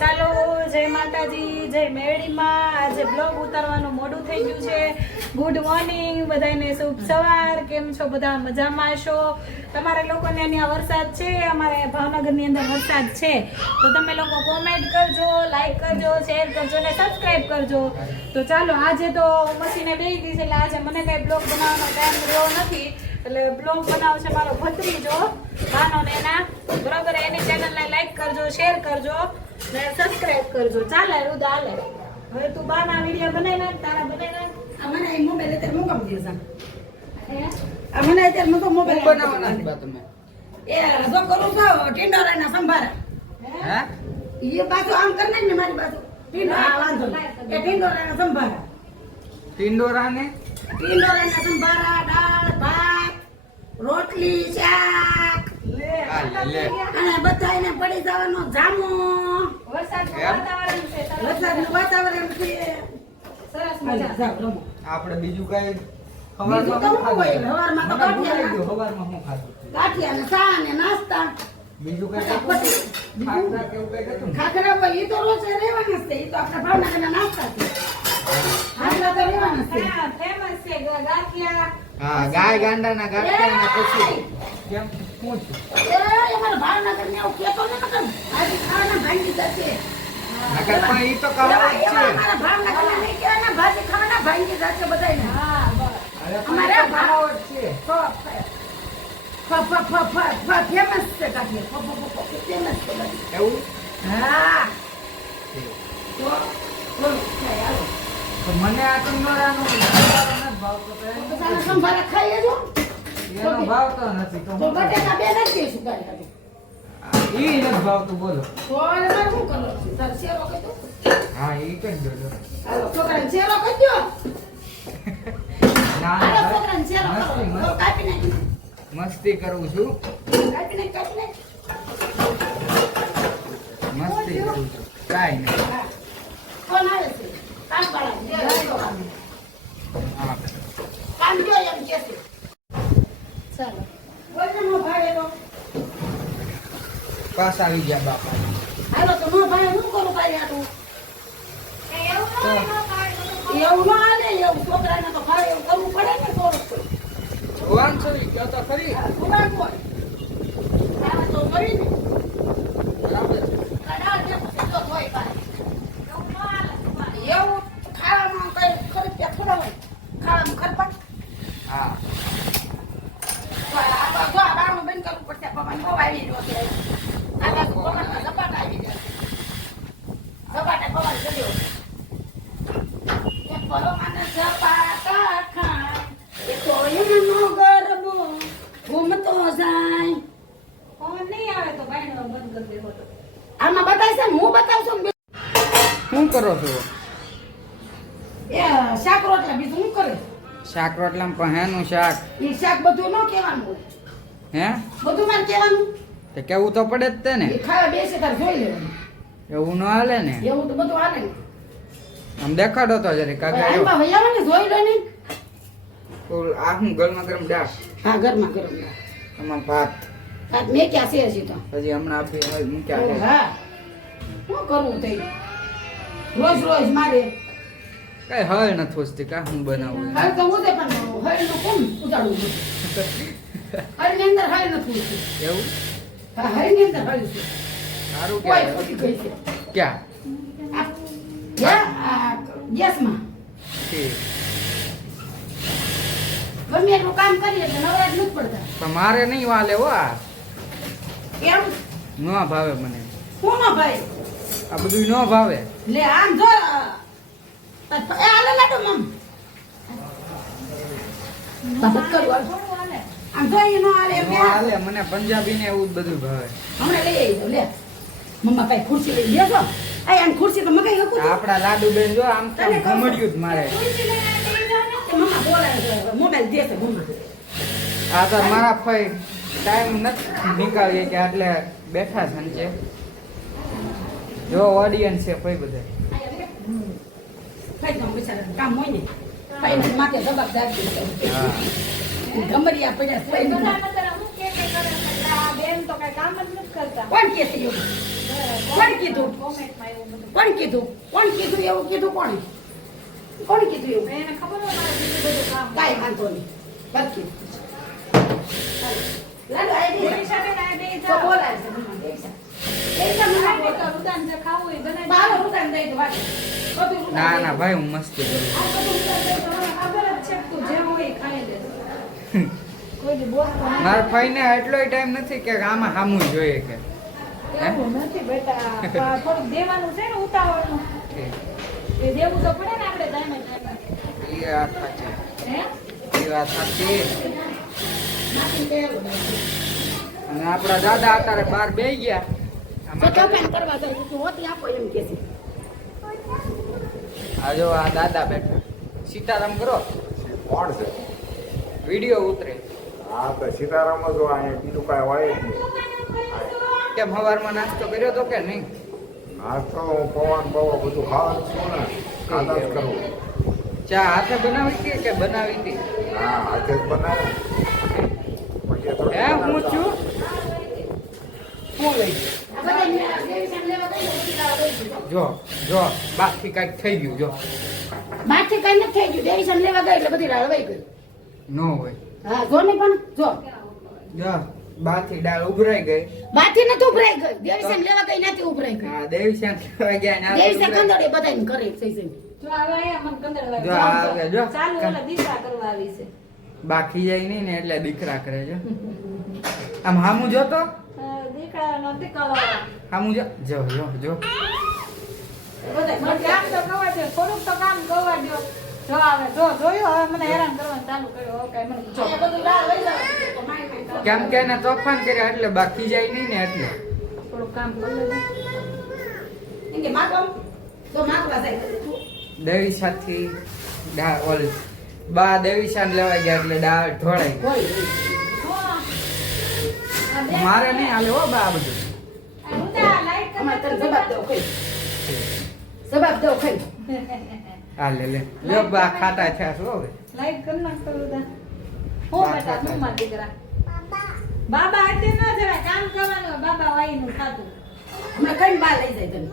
ચાલો જય માતાજી, જય મેળીમાં. આજે બ્લોગ ઉતારવાનું મોડું થઈ ગયું છે. ગુડ મોર્નિંગ બધાને, શુભ સવાર. કેમ છો બધા? મજામાં છો? તમારા લોકોને અહીંયા વરસાદ છે, અમારે ભાવનગરની અંદર વરસાદ છે. તો તમે લોકો કોમેન્ટ કરજો, લાઈક કરજો, શેર કરજો ને સબસ્ક્રાઈબ કરજો. તો ચાલો, આજે તો મશીને બેસી ગઈ છે એટલે આજે મને કઈ બ્લોગ બનાવવાનો ટાઈમ રહ્યો નથી. એટલે બ્લોગ બનાવશે મારો ભત્રીજો બાનો ને એના, બરોબર. એની ચેનલને લાઈક કરજો, શેર કરજો ને સબસ્ક્રાઇબ કરજો. ચાલે રુદા હાલે. હવે તું બાના વિડિયો બનાવી નાખ, તારા બનાવી નાખ. મને આ મોબાઈલ અત્યારે મોકમ દે છે. આ મને અત્યારે મતો મોબાઈલ બનાવવાના છે બા તમે. એ જો કરું છો ટીંડોરાના સંભારા. હે? એ બાજુ આમ કર નાખ ને મારી બાજુ. ટીંડોરા વાંધો. એ ટીંડોરાના સંભારા. ટિંડોરાને ટીંડોરાના સંભારા, દાળ, ભાત, રોટલી, શાક. લે અને બધાને પડી જવાનો જામો. વરસાદનું વાતાવરણ છે. વરસાદનું વાતાવરણ છે. સરસ મજા મજા. જાવ રમો. આપણે બીજું કઈ બીજું તો શું હોય? સવારમાં તો ગાંઠિયા હવારમાં શું ખાધું? ગાંઠિયા ને ચા ને નાસ્તા. બીજું કઈ ખાખરા કેવું કઈ હતું? ખાખરા હોય એ તો રોજ રહેવાના જ છે. એ તો આપણા ભાવનગરના નાસ્તા છે. ખાખરા તો રહેવાના જ છે. હા, ફેમસ છે ગાંઠિયા. હા, ગાય ગાંડાના ગાંઠિયા પછી કેમ શું છે? એ અમારા ભાવનગરને એવું કહેતો ને મતલબ આજે ખાવાના ભાંગી જશે. નકર પણ ઈ તો કહાવત છે. અમારા ભાવનગરના નહીં કહેવાના ભાજી ખાવાના ભાંગી જશે બધાયને. હા, બસ. અરે પણ અમારે ઈ તો કહાવત છે. ફેમસ છે ગાંઠિયા. ફેમસ છે ગાંઠિયા. એવું હા તો બોલો ખાય આવો. તો મને આ ટિંડોરાનો સંભારો નથી ભાવતો તો એનો બધાના સંભારા ખાઈએ છો એનો ભાવતો નથી તો તો બટેકા બે નથી શું કરે ઈ નથી ભાવતું બોલો. તો એને શું કરો તાર શેરો કહી દો. હા, ઈ કઈ દો. હાલો છોકરાને શેરો કહી દો. ના હાલો ના, છોકરાને શેરો કરો. મસ્તી, તો કાપી નાખી. મસ્તી કરું છું. કાપી નાખી. મસ્તી કરું છું. કાઈ નહીં. હા. કોણ આવે છે? કામવાળા. હા. કામ જો એમ કે છે. ચાલો. બોલને મો ભાડે તો. પાસ આવી ગયા બાપા. હાલો તો મો ભાડે શું કરું કાઈ આટું? તો એવું ના હાલે. એવું છોકરાને તો ભાડે એવું કરવું પડે ને થોડુંક. ભગવાન સરી કયો તો ખરી. ભગવાન કોઈ. આ તો કરી ને. બરાબર. કડાળ ને તો હોય પાછું. એવું ખાવામાં કઈ ખર્ચા થોડા હોય. ખાવામાં ખર્ચા. હા. આ તો જો આ બારણું બંધ કરવું પડશે. પવન બહુ આવી રહ્યો છે. આ બાજુ પવનમાં ઝપાટ આવી ગયો. ઝપાટે પવન ચડ્યો. એ પવન ઝપાટા ખાય. એ તો એનો ગરબો ઘૂમતો જાય. ફોન નહીં આવે તો ભાઈનો બંધ કરી દેવો તો. આમાં બતાય છે ને હું બતાવશું ને શું કરો છો? એ શાક રોટલા બીજું શું કરે? શાક રોટલામાં પણ હેનું શાક? એ શાક બધું ન કહેવાનું હોય. હે? બધું મારે કહેવાનું. તે કેવું તો પડે જ તે ને. એ ખાવા બેસે તાર જોઈ લેવાનું. એવું ન હાલે ને. એવું તો બધું હાલે ને. આમ દેખાડો તો જરી કાકા. આમાં વૈયા ને જોઈ લો ને. આ હું ગરમા ગરમ દાળ. હા ઘરમાં ગરમ આમાં ભાત આ મેં ક્યાં છે હજી તો. હજી હમણાં આપી મૂક્યા છે. હા શું કરવું થઈ રોજ રોજ મારે કઈ હળ નથી પૂછતી કા હું બનાવું. હવે તો હું પણ હળ નું કોણ ઉતાડવું હળ ની અંદર હળ નથી પૂછતું. એવું હા હળ ની અંદર હળ છે. સારું કોઈ કહેવાય. ખોટી ગઈ છે ક્યાં? આ ગેસમાં ઠીક. ગમે એટલું કામ કરીએ એટલે નવરાજ નથી પડતા. પણ મારે નહીં વાલે હો આ. કેમ ન ભાવે મને હું ન ભાઈ આ બધું ન ભાવે. લે આમ જો એ આલે લાડુ મમ તપત કરવા થોડું હાલે. આમ જો એ નો આલે ન એમ હાલે મને પંજાબી ને એવું જ બધું ભાવે. હમણાં લઈ આવી દો લે મમ્મા કઈ ખુરશી લઈ લેજો આ આન ખુરશી તો મગાઈ હકું આપડા લાડુ બેન જો આમ તો ઘમડ્યું જ મારે. ખુરશી લઈને બેસી જાઓ ને. મમ્મા બોલાય છે મોબાઈલ દેશે મમ્મા આ તો મારા ફઈ ટાઈમ નથી નીકાળીએ કે એટલે બેઠા છે ને જો ઓડિયન્સ છે ફઈ બધા. કઈ કામ બિચારા કામ હોય ને પૈને માથે જવાબદારી હા. ગમડિયા પડ્યા કોઈ છે બધા નતર હું કે કરે છે કે આ બેન તો કાંઈ કામ જ નથી કરતા. કોણ કહે છે એવું? કોણ કીધું? કોમેન્ટમાં એવું બધું. કોણ કીધું? કોણ કીધું એવું કીધું કોણે? કોણ કીધું એવું? એને ખબર હોય મારે બીજું બધું કામ. કાંઈ વાંધો નહીં. બસ કીધું. લાડુ આવી દેવી સાથે ના બે તો જાઓ. બોલાય છે મને દેવસા. દેવસા મને કાંઈ નહીં બોલાય. તો ઉદાન જે ખાવું હોય એ બનાવી દો. બાર ઉડાન દઈ દો વાગે. બધું ઉડાન ના દઈ ના દો. ભાઈ હું મસ્તી કરું આ બધું ઉડાન દઈ દો. મને ખબર જ છે કે તું જે હોય એ ખાઈ લેશે. કોઈ દી બોલતો નહીં. મારા ભાઈને એટલોય ટાઈમ નથી કે આમાં સામું જોઈએ કે એવું નથી બેટા. પણ થોડુંક દેવાનું છે ને ઉતાવળનું. એ દેવું તો પડે ને આપણે ટાઈમે ટાઈમે. એ વાત સાચી હે? એ વાત સાચી નાખીને પહેલું દઈ. અને આપણા દાદા અત્યારે બહાર બેસી ગયા તો આમાં કપાઈને કરવા જાય તો હોતી આપો એમ કે છે. આ જો આ દાદા બેઠા સીતારામ કરો કોણ છે? વિડીયો ઉતરે હા તો સીતારામ જ હોય, અહીંયા બીજું કાંઈ હોય જ નહીં. કેમ સવારમાં નાસ્તો કર્યો તો કે નહીં નાસ્તો પવન બવા બધું ખાવાનું છું ને ખાધા જ કરવું. ચા હાથે બનાવી હતી કે બનાવી હતી હા હાથે જ બનાવે. પછી થોડું હે હું છું શું લઈ આ બધા દેવીસાને લેવા દઈ દો. પછી લાવવા દઈ દો. જો જો બાકી કાંઈક થઈ ગયું જો માથે કઈ નથી થઈ ગયું. દેવીસાને લેવા ગઈ એટલે બધી રાળવાઈ ગઈ. ન હોય હા જો ને પણ જો જો બાથી દાળ ઉભરાઈ ગઈ બાથી નથી ઉભરાઈ ગઈ. દેવીસાને લેવા ગઈ નથી ઉભરાઈ ગઈ. હા દેવી શ્યામ કહેવા ગયા ને આ દેવીસા ઉભરાઈ. કંદોડે બધાને કરે થઈ છે. જો આવે અહીંયા મને કંદડવા જો આવે, જો. ચાલુ ઓલા દીકરા કરવા આવી છે. બાકી જાય નહીં ને એટલે દીકરા કરે છે આમ હામું જોતો દીકરાનો દીકરો. હામું જો જો જો જો મને કામ તો કરવા દો, થોડુંક તો કામ કરવા દો. જો આવે જો જોયું હવે મને હેરાન કરવાનું ચાલુ કર્યું. ઓકે મને જો અહીંયા બધું રાળવાઈ જાય. તો માય માય કરે. કેમ કે એને તોફાન કર્યા એટલે બાકી જાય નહીં ને એટલે થોડુંક કામ કરી લેજો. એમ કે માગો તો માગવા જાય. દેવી સાથી દાળ ઓલ બા દેવી શાન લેવા ગયા એટલે દાળ ઢોળાઈ ગઈ. હોય આ બે- મારે નહીં હાલે હો બા આ બધું આ ઉતા લાઈટ અમારે તને જવાબ દેવો કઈ. જવાબ દેવો કઈ. હા લે લે લ્યો બા ખાતા થયા છો હવે લાઈટ કરી નાખતો ઉતા. હું બેટા હું માર દીકરા. બાબા એટલે ન જરા કામ કરવાનું. બાબા વાઈનું ખાતું. હમણાં કઈ બા લઈ જાય તને.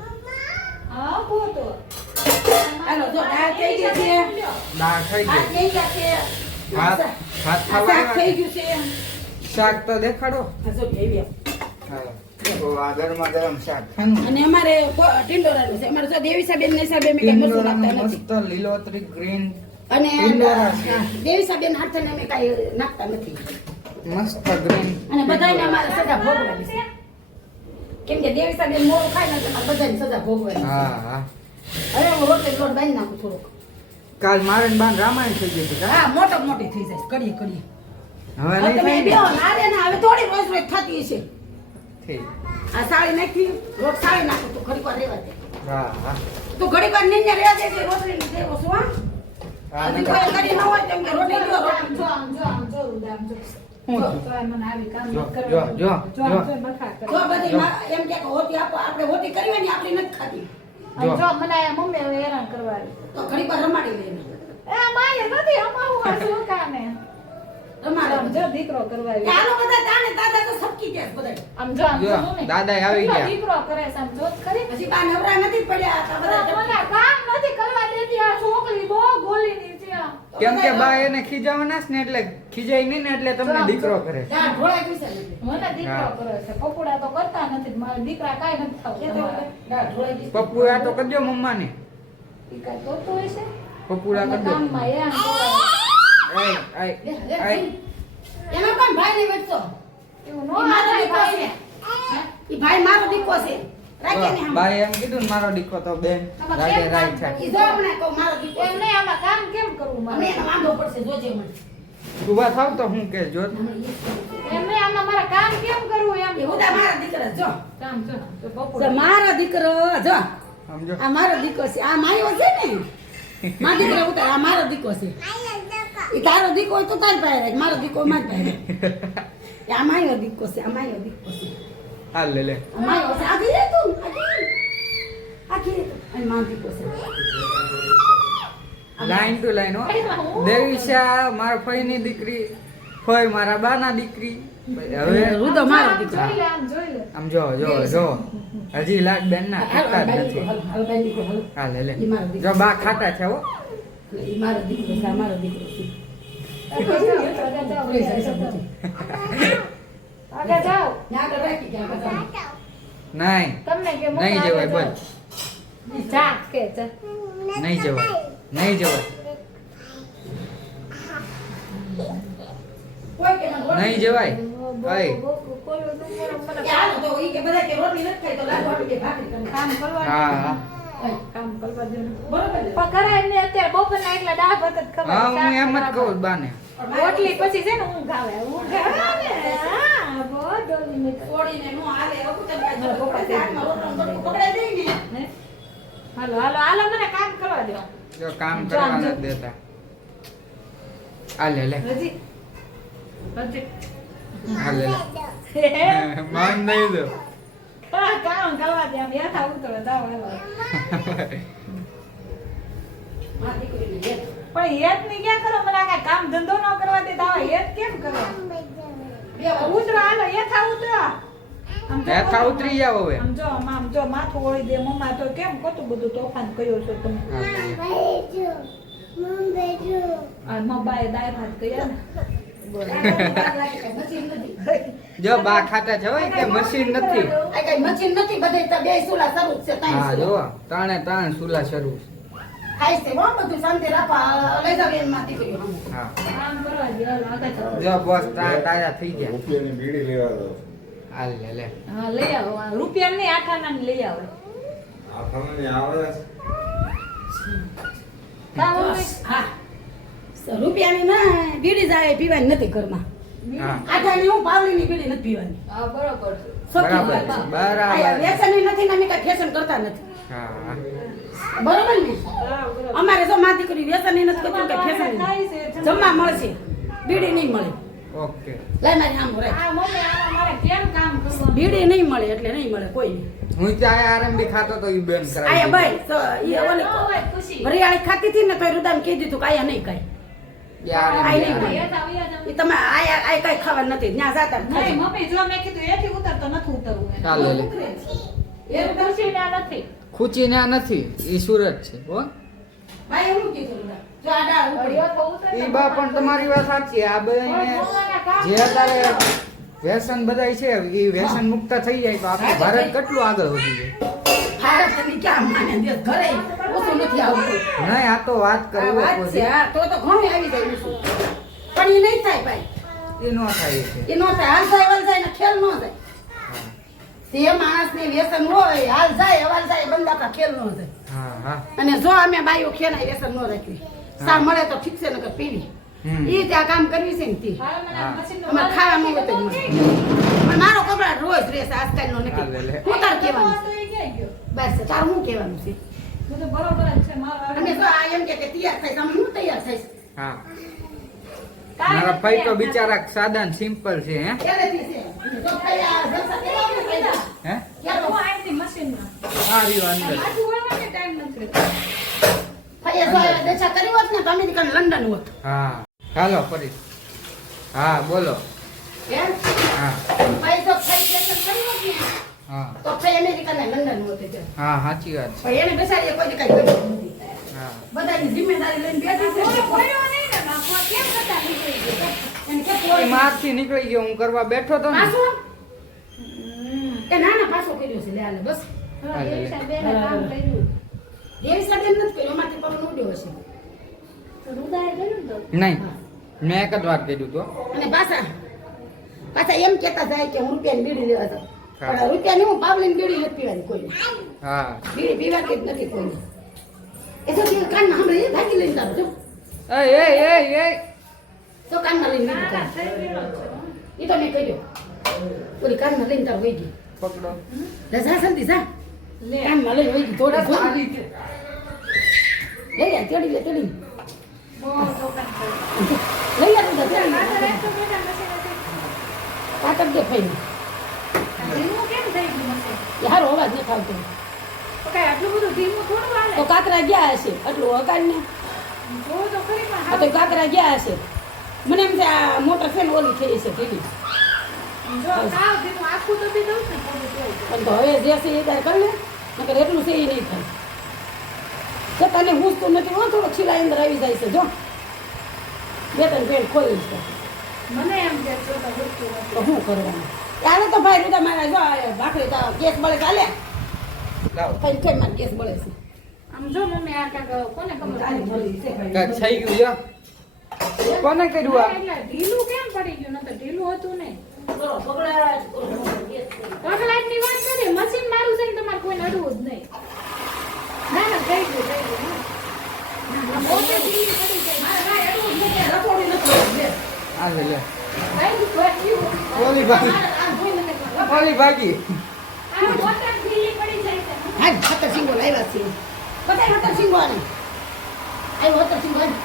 હા પોતો. હાલો જો દાળ થઈ ગઈ છે. દાળ થઈ આ ગઈ થઈ ગયા છે. ભાત ભાત આ ખાવા શાક થઈ આવ્યા? ગયું છે. શાક તો દેખાડો આ જો એવી. હા તો આ ગરમા ગરમ શાક ખાનું અને અમારે ટિંડોરાનું છે. અમારે જો દેવીસાબેન ને હિસાબે અમે કઈ મરચું ટીંડોરાનું નાખતા નથી. મસ્ત લીલોતરી ગ્રીન અને ટીંડોરા છે. દેવીસાબેન હાથને અમે કઈ નાખતા નથી. મસ્ત ગ્રીન અને બધાને અમારે સજા ભોગવવાની છે. કેમ કે દેવીસાબેન મોડું ખાય ને એટલે બધાને સજા ભોગવવાની છે. હા હા હવે હું રોટલી લોટ બાંધી નાખું થોડુંક. કાલ મારે ને બાન રામાયણ થઈ ગયું હતું કા? હા મોટો મોટી થઈ જાય કરીએ કરીએ. હવે હવે નહીં તમે થાય બેહો ને? ને આરે ને હવે થોડી રોજ રોજ થતી છે. થઈ. આ સાળી નાખી રોટ સાળી નાખું તો ઘડીક વાર રહેવા દે. હા હા તો ઘડીક વાર નીંદર રહેવા દે એટલે રોટલી ની દેવો છું હા. હા, હજી નકર કોઈ કરી ન હોય તેમ કે રોટલી લ્યો, રોટલી જો આમ જો આમ જો ઉદા આમ જો. હું તો છું? મને આવી કામ જો, નથી જો, કરવાનું. જો, જો આમ જો. જો બખા કરે. જો બધી એમ કે હોતી આપો આપણે હોતી કરી હોય ને આપણી નથી ખાતી. આમ જો. જો મને આ મમ્મી હવે હેરાન કરવા આવી. તો ઘડીક વાર રમાડી લઈને એ માય નથી અમારું આ શું કામે. આમ રમાડો જો દીકરો કરવા આવી. ચાલો બધા તાણે દાદા તો સબકી ગયા છે બધા. આમ જો આમ જો, જો મમ્મી. દાદાએ આવી દીકરો ગયા. દીકરો કરે છે આમ જોત ખરી. પછી બા નવરા નથી પડ્યા આ બધા મને કામ નથી કરવા દેતી આ છોકરી બહુ ગોલીની છે. કેમ કે બા એને ખીજાવાના છે ને એટલે ખીજાય નહીં ને એટલે તમને દીકરો કરે દાળ ઢોળાઈ ગઈ છે ને. મને દીકરો હા. કરે છે. પકોડા તો કરતા નથી. મારા દીકરા કાંઈ નથી કે ખાવું તો તમારા. દાળ ઢોળાઈ ગઈ છે. પપ્પુ આ તો કરજો મમ્માને ઈ કાંઈ તોતું હશે? પપ્પુડા મને કરજો કામમાં હેરાન કરે. આય, આય, લે, લે, આય. એનો પણ ભાઈ નહીં વેચતો. એવું ન ઈ મારો હાલે દીકરો ભાઈ. છે. ઈ ભાઈ મારો દીકરો છે. રાખે ને જો, આમ. બાએ એમ કીધું ને મારો દીકરો તો બેન આમાં રાગે કેમ રાઈ કામ છે ઈ જો હમણાં કહું મારો દીકરો એમ છે. નહીં, આમાં કામ કેમ કરવું મારે? અમે એને વાંધો પડશે જોજે મને. ઊભા થાવ તો હું કે જો હમણાં ઈ જ કહું. એમ નહીં, આમાં મારે કામ કેમ કરવું એમ? એ બધા મારા દીકરા જો. કામ જો, તો જો પકોડા. મારો દીકરો જો. સમજો આ મારો દીકરો છે. આ માયો છે ને. મારો દીકરો ઉતાર. આ મારો દીકરો છે. ઈ તારો દીકરો હોય તો તારી પાસે રાખ. મારો દીકરો મારી પાસે રાખ. આ માયો દીકરો છે. આ માયો દીકરો છે. હાલ લે લે આ માયો છે. આખી રે તું. આખી રે તું. અને મારો દીકરો છે. લાઈન ટુ લાઈન હો દેવીશા મારા ફઈની દીકરી ફઈ મારા બાના દીકરી હવે રુદો મારો દીકરો જોઈ લે આમ જોઈ લે આમ જો હજી લાગ બેન ના ખાતા જ નથી હાલ બાઈ દીકરો હાલ હા લે ઈ મારો દીકરો. જો બા ખાતા છે હો ઈ મારો દીકરો છે, આ મારો દીકરો છે. આગળ જાઓ આગળ જાઓ ત્યાં આગળ રાખી ગયા બધા. નહીં તમને કે નહીં જવાય બોલ જા કે જા નહીં જવાય નહીં જવાય કોઈ કે ના રોટલી. નહીં જવાય અય કે હાલો તો ઈ કે બધા કે રોટલી નથી ખાઈ તો લાગ રોટલી કે ભાખરી કરી. કામ કરવા હા હા કામ કરવા દે બરોબર છે? પણ કરાય ને અત્યારે બપોરના એકલા દાળ ભાત જ ખવાય. હા હું શાક એમ જ ખવાય. કહું બાને રોટલી પછી છે ને ઊંઘ આવે હા બહુ ડોલી મેં છોડીને નો હાલે એવું તો કાંઈ પકડાય જાય. હાથમાં રોટલો ને બટકું પકડાઈ જાય ને. હાલો હાલો હાલો મને કામ કરવા દો જો કામ કરવા નથી દેતા આ લે લે હજી હજી આ લે લે માન નહીં દો કામ કરવા દે આમ યથા ઉતરો જાઓ હાલો મારી દીકરીને હેત. પણ હેત ની ક્યાં કરો મને આ કાંઈ કામ ધંધો ન કરવા દે દાવા હેત કેમ કરો બે વાર ઉતરો હાલો યથા ઉતરો આમ જો હેઠા ઉતરી જાવ હવે આમ જો માથું ઓળી દે મમ્મા તો કેમ કતું બધું તોફાન કર્યો છો તમે હા, આ મમ્માએ દાળ ભાત કર્યા ને વાર લાગે કાંઈ મશીન નથી. જો બા ખાતા છે હોય કે મશીન નથી આ કાંઈ મશીન નથી, બધે તો બે સુલા શરૂ જ છે, ત્રણ હા સુલા. જો ત્રણે સુલા શરૂ છે. ખાય છે હો બધું શાંતિ રાખવા લઈ જાવ એમ માં દીકરીઓ હમ. હા કામ કરવા દે હાલો આગળ ચાલો. જો બોસ તાજા થઈ ગયા રૂપિયાની બીડી લેવા દો હાલ લે લે હા લઈ આવો આ રૂપિયા નહીં આઠાના ને લઈ આવો આ તમને આવે કા મમ્મી? હા રૂપિયાની ના બીડી જાય પીવાની નથી ઘરમાં. હા આઠાની હું પાવલીની બીડી નથી પીવાની. હા બરોબર છે સોખી બરાબર છે, વાત. બરાબર. આયા વ્યસની નથી ને અમે કાંઈ ફેશન કરતા નથી. હા હા બરોબર ને? હા બરોબર અમારે જો માં દીકરી વ્યસની નથી કરતી કે ફેશન થાય છે જમવા મળશે, બીડી નહીં મળે. ઓકે લઈ મારી આમ રાખ. આ મમ્મી આ મારે કેમ કામ કરવાનું બીડી નહીં મળે એટલે નહીં મળે કોઈ નહીં. હું ત્યાં આરંભી ખાતો તો ઈ બેન આયા કરાવી ભાઈ તો ઈ ઓલી હોય ખુશી વરિયાળી ખાતી હતી ને તો રુદાન કહી દીધું કે આયા નહીં કાંઈ. આય નહીં મળે. યથા વયા જાવ. ઈ તમે આયા કાંઈ ખાવા નથી ત્યાં જાતા જ નહીં નથી. મમ્મી જો મેં કીધું એથી ઉતરતો નથી ઉતરવું એમ. ચાલો લે એ ખુશી ના નથી ખૂચી ના નથી ઈ સુરત છે હો ભાઈ એવું કીધું રુદાન. જો આ ડાળ ઉપડી. યથા ઉતરતા ઈ બા પણ તમારી વાત સાચી આ બધાને જે અત્યારે વ્યસન બધાય છે ઈ વ્યસન મુક્ત થઈ જાય તો આપણું ભારત કેટલું આગળ વધી જાય ભારતની ક્યાં માને દેશ ઘરે ઓછું નથી આવતું. નહીં આ તો વાત આ કરવી વાત છે હા, તો ઘણું આવી જાય ઓછું. પણ ઈ નહીં થાય ભાઈ. એ નો થાય છે ઈ નો થાય. હાલ જાય વલ જાય ને ખેલ નો જાય. તે માણસને વ્યસન હોય હાલ જાય અવાલ જાય બંદા ખેલ નો જાય. હા હા અને જો અમે બાઈઓ ખેના વ્યસન નો રાખવી સા મળે તો ઠીક છે નકર પીવી. હમ. ઈ ત્યાં કામ કરવી છે ને તી. હાલો મને હા. મશીનનો અમારે ખાવાનું હોય તો જ મળે. પણ મારો કપડા રોજ રહેશે આજકાલનો હા, લે, નથી. લે. હું તાર કહેવાનું તો એ ક્યાં ગયો બસ તારું હું કહેવાનું છે. બધું બરોબર જ છે મારો અને જો આ એમ કે તૈયાર થાય તમે હું તૈયાર થઈશ. હા કાંઈ મારા નથી ભાઈ તો એમ. બિચારા સાદા ને સિમ્પલ છે હે પહેલેથી છે. જો તૈયાર જલસા કર્યા હોય ને તૈયાર. હે ક્યાં હું તો આવીથી મશીનમાં આ રહ્યો અંદર પાછું વળવાનો ટાઈમ નથી રહેતો. ફઈએ જો આ દશા કરી હોત ને તો અમેરિકન લંડન હોત. હા હાલો ફરી હા બોલો એમ? હા ફઈ તો ફઈ ફેશન કરી હોત ને હા તો ફઈ અમેરિકન ને લંડન હોત એટલે. હા સાચી વાત છે પણ એને બેસાડીએ કોઈને કાંઈ કર્યું નથી. હા બધાની જિમ્મેદારી લઈને બેઠી છે. કોઈ પડ્યો નહીં ને બાપુ, કેમ કરતા નીકળી ગયો? એને કે એ કોઈ મારથી નીકળી ગયો હું કરવા બેઠો તો ને પાછું? એ નાના પાછો કર્યો છે લે હાલે બસ. હા, દેવીસા બેને કામ કર્યું. દેવી સાહેબ એમ નથી કર્યું એમાંથી પવન ઉડ્યો હશે. તો રુદાએ કર્યું ને તો. નહીં મેં એક જ વાત કીધું તો અને પાછા એમ કહેતા જાય કે હું રૂપિયાની બીડી લેવા જાઉં. હા. પણ રૂપિયાની હું પાવલીની બીડી નથી પીવાની કોઈને. હા બીડી પીવાની જ નથી કોઈને. એ તો તે કાનમાં હમણાં એ ભાગી લઈને તારો જો. એ તો કાનમાં લઈને ના, નીકળી ના, થઈ ગયેલો છે. એ તો મેં કહ્યું ઓલી કાનમાં લઈને તારો વહી ગઈ. પકડો લે જા જલ્દી જા. લે. કાનમાં લઈને વહી ગઈ થોડી થોડી. સારી છે. લઈ લે તેડી લે તેડી. બહુ દુકાન કરી. લઈ લે તું તેડી લે. પાછળ એકસો બેઠા મશીન હતી. પાટક દે ફઈને. આ ધીમું કેમ થઈ ગયું મશીન? એ હારો અવાજ નથી આવતો. તો કાંઈ આટલું બધું ધીમું થોડું હાલે? તો કાકરા ગયા હશે આટલું અકાળને. જોવું તો ખરી પણ આ તો કાકરા ગયા હશે. મને એમ છે આ મોટર છે ને ઓલી થઈ છે ઢીલી. જો સાવ ધીરું આખું તો બી દઉં ને થોડું તોય. પણ તો હવે જે છે એ તારે કરી લે નકર એટલું છે એ નહીં થાય જો તને પૂછતું નથી હો થોડોક સિલાઈ અંદર આવી જાય છે જો બે ત્રણ પેન્ટ ખોલી છે મને એમ કે જો તો ગુસ્તું નથી. તો શું કરવાનું ત્યારે તો ભાઈ રૂદા મારા જો આ ભાખરી તો કેસ બળે ચાલે લાવો કઈ કઈ મારે કેસ બળે છે આમ જો મમ્મી આ કાંઈક કોને ખબર તારી પડી? મરજી છે ભાઈ. કાંઈક થઈ ગયું છે કોને કર્યું આ એટલે ઢીલું કેમ પડી ગયું? નકર ઢીલું હતું ને. બોલો, પગલા જ બોલો, કેસ છે. કકલાટની વાત કરી, મશીન મારું છે ને તમારે કોઈને અડવું જ નહીં. ના ના થઈ ગયું થઈ ગયું. આ મોટે ઢીલી પડી જાય. મારે ભાઈ એટલું જ નથી, રખોડી નથી લે. આ લે લે ભાઈ ગયું. ઓલી ભાગી મારે આ જોઈ નથી કરવાનું. ઓલી ભાગી આ મોટા ઢીલી પડી જાય છે. હાલ, હતર સિંગો લાવ્યા છે. બધાય હતર સિંગો આની. આવ્યો હતર સિંગો આની.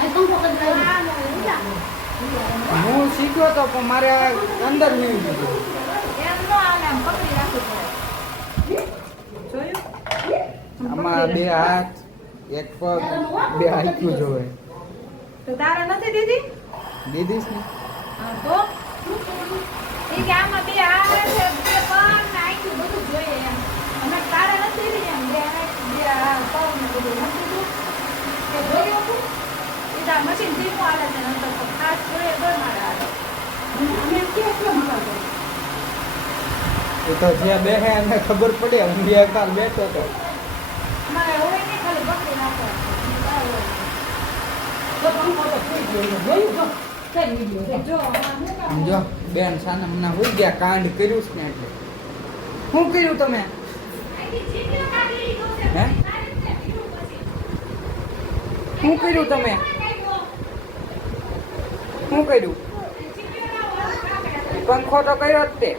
આ કંકો કરી લાવ્યો. આ નો રૂલા. હું શીખ્યો તો પણ મારે આ અંદર નહીં દીધું એમ નો આને આમ પકડી રાખવું પડે. જોયું? આમાં બે હાથ એક પગ બે હાથું જોવે તો તારા નથી દીધી? દીધીશ ને હા તો ઈ કે આમાં બે હાથ બે પગ ને આખું બધું જોઈએ એમ. અમે તારા નથી દીધી એમ બે હાથ બે પગ ને બધું નથી દીધું. કે જોયું હતું? ઈ તાર મશીન ધીમું હાલે છે ને અંદર તો ખાસ જોઈએ તો મારે હાલે. અમે કેમ કેમ મારવા એ તો જે બેહે એને ખબર પડે હું બે કાલ બેઠો હતો અમારે હોય નહીં ખાલી પકડી નાખો. તો કંકો તો થઈ ગયો. જોયું તો? કઈ વિડીયો છે? જો આમાં હું કામ જો બેન સાને મને હોઈ ગયા કાંડ કર્યું છે ને એટલે શું કર્યું તમે આખી ચીટીઓ કાઢી લીધો છે. હે? તારે છે બીજું પછી. શું કર્યું તમે શું કર્યું પંખો તો કર્યો જ તે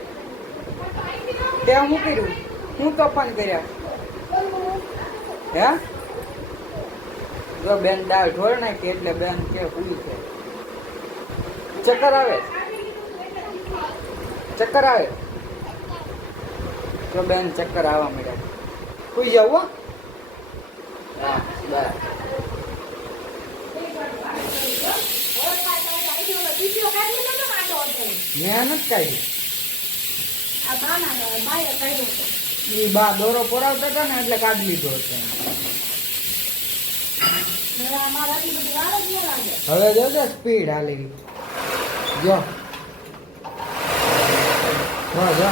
તે શું કર્યું હું તોફાન કર્યા હે જો બેન દાળ ઢોળ નાખી એટલે બેન કે હુઈ છે ચક્કર આવે ચક્કર આવે જો બેન ચક્કર આવવા મળ્યા હુઈ જાવ હો હા બરાબર ચીટીઓ કાઢી લીધો ને આટો હતો. મેં નથી કાઢી આ બાના બાએ કાઢ્યો હતો. એ બા દોરો પોરાવતા હતા ને એટલે કાઢી લીધો હતો હવે આ મારાથી બધી વાર જ ન લાગે. હવે જોજો સ્પીડ હાલી જો જો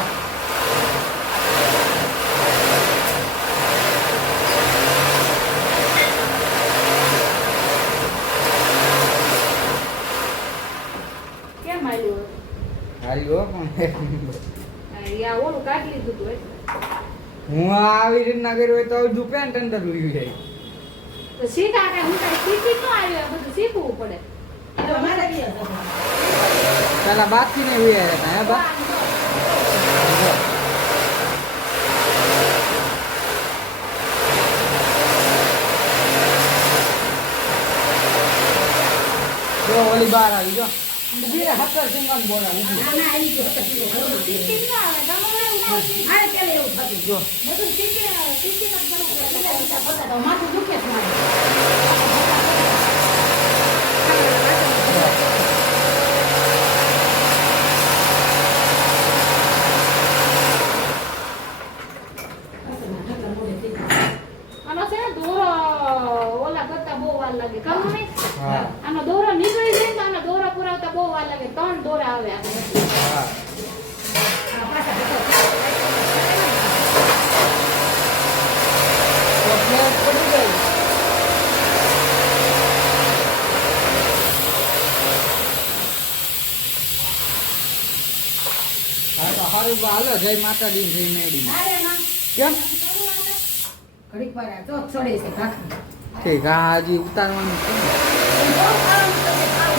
કેમ આવ્યું? હારી હો પણ આ ઓલું કાઢી લીધું તું એટલે. હું આવી રીતના કર્યું હોય તો અડધું પેન્ટ અંદર ઉઈ જાય તો શીખા કે હું કાંઈ શીખી ન આવ્યો, આ બધું શીખવું પડે. તો મારે ક્યાં જવાનું? પેલા બાકી ને ઉઈ હતા હે બા જો. જો ઓલી બાર આવી જો બીજે હતર સિંગો બોલા ઉભી. ના ના આવી ગયો હતર સિંગો ઘરમાં. શીખી ન આવે, તમારે એવું નથી. મારે કેમ એવું થતું? જો બધું શીખીને જ કરવું પડે. તો માથું દુખે છે મારે. આનો છે ને દોરો ઓલા કરતા બહુ વાર લાગે. ખબર નહીં? હા આનો દોરો નીકળી જાય ને તો આનો દોરા પુરાવતા બહુ વાર લાગે. 3 દોરા આવે આપણે. હા તો ફ્લેટ પડી ગઈ હા તો હારું બા હાલો જય માતાજી જય મેડી અરે ના કેમ ઘડીક વાર આ તો ચડે છે ભાખરી. ઠીક હા હજી ઉતારવાનું છે ને. બહુ ખાવાનું તો ખાવાનું.